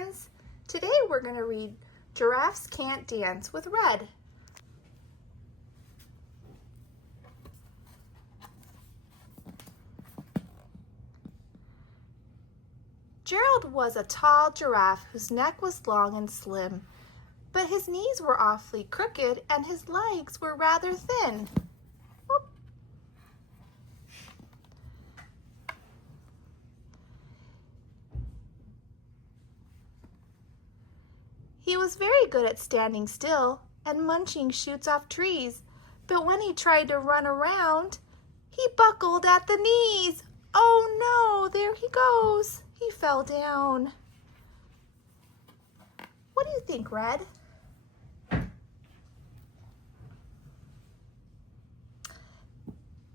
friends! Today we're going to read Giraffes Can't Dance with Red. Gerald was a tall giraffe whose neck was long and slim, but his knees were awfully crooked and his legs were rather thin. Whoop. He was very good at standing still and munching shoots off trees, but when he tried to run around, he buckled at the knees. Oh no, there he goes. He fell down. What do you think, Red?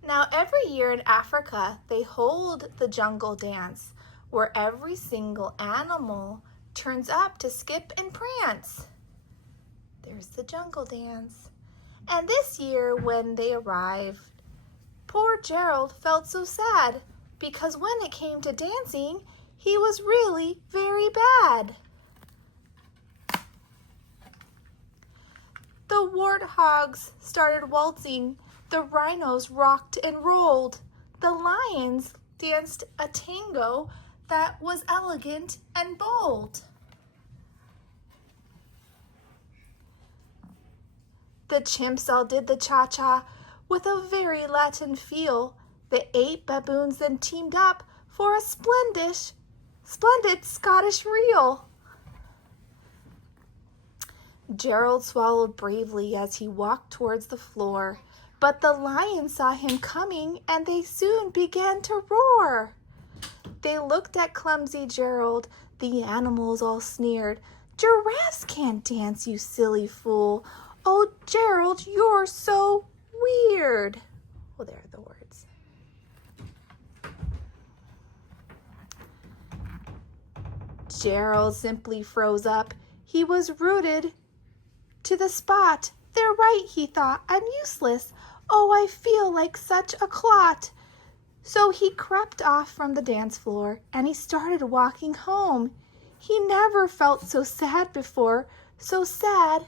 Now, every year in Africa, they hold the jungle dance, where every single animal turns up to skip and prance. There's the jungle dance. And this year, when they arrived, poor Gerald felt so sad because when it came to dancing, he was really very bad. The warthogs started waltzing, the rhinos rocked and rolled, the lions danced a tango that was elegant and bold. The chimps all did the cha-cha with a very Latin feel. The 8 baboons then teamed up for a splendid Scottish reel. Gerald swallowed bravely as he walked towards the floor, but the lions saw him coming and they soon began to roar. They looked at clumsy Gerald, the animals all sneered. "Giraffes can't dance, you silly fool. Oh, Gerald, you're so weird." Well, there are the words. Gerald simply froze up. He was rooted to the spot. "They're right," he thought. "I'm useless. Oh, I feel like such a clot." So he crept off from the dance floor and he started walking home. He never felt so sad before, so sad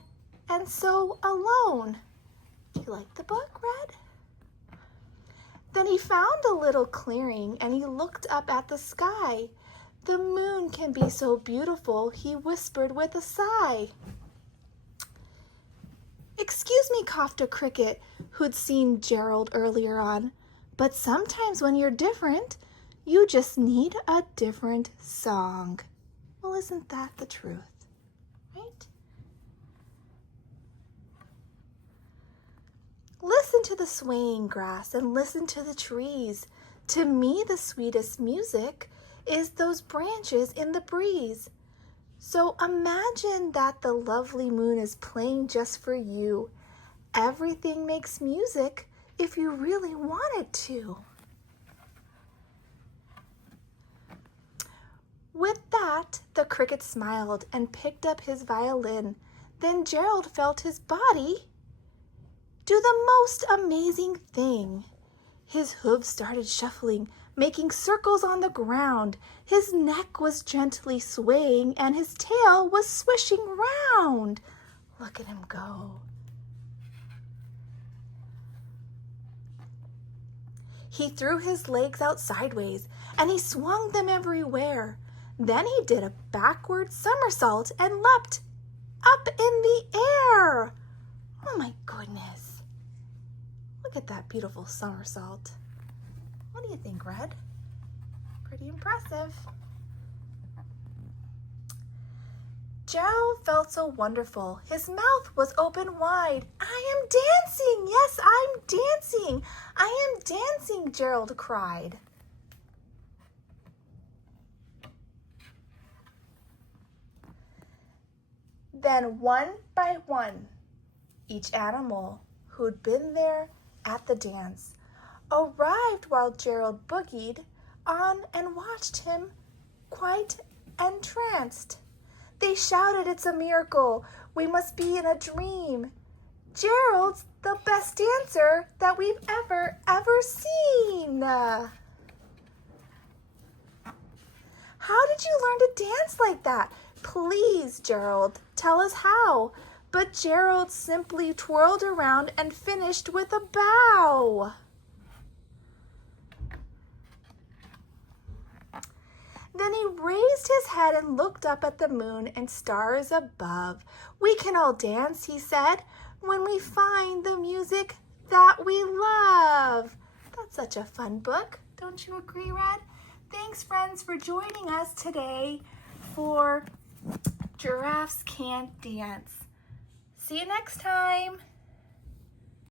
and so alone. Do you like the book, Red? Then he found a little clearing and he looked up at the sky. "The moon can be so beautiful," he whispered with a sigh. "Excuse me," coughed a cricket who'd seen Gerald earlier on, "but sometimes when you're different, you just need a different song." Well, isn't that the truth, right? Listen to the swaying grass and listen to the trees. To me, the sweetest music is those branches in the breeze. So imagine that the lovely moon is playing just for you. Everything makes music if you really want it to. With that, the cricket smiled and picked up his violin. Then Gerald felt his body do the most amazing thing. His hooves started shuffling, making circles on the ground. His neck was gently swaying and his tail was swishing round. Look at him go. He threw his legs out sideways and he swung them everywhere. Then he did a backward somersault and leapt up in the air. Oh my goodness. Look at that beautiful somersault. What do you think, Red? Pretty impressive. Gerald felt so wonderful. His mouth was open wide. "I am dancing! Yes, I'm dancing! I am dancing!" Gerald cried. Then one by one, each animal who'd been there at the dance arrived while Gerald boogied on and watched him quite entranced. They shouted, "It's a miracle. We must be in a dream. Gerald's the best dancer that we've ever seen." How did you learn to dance like that? Please, Gerald, tell us how. But Gerald simply twirled around and finished with a bow. Then he raised his head and looked up at the moon and stars above. We can all dance, he said, when we find the music that we love. That's such a fun book. Don't you agree, Red? Thanks, friends, for joining us today for Giraffes Can't Dance. See you next time.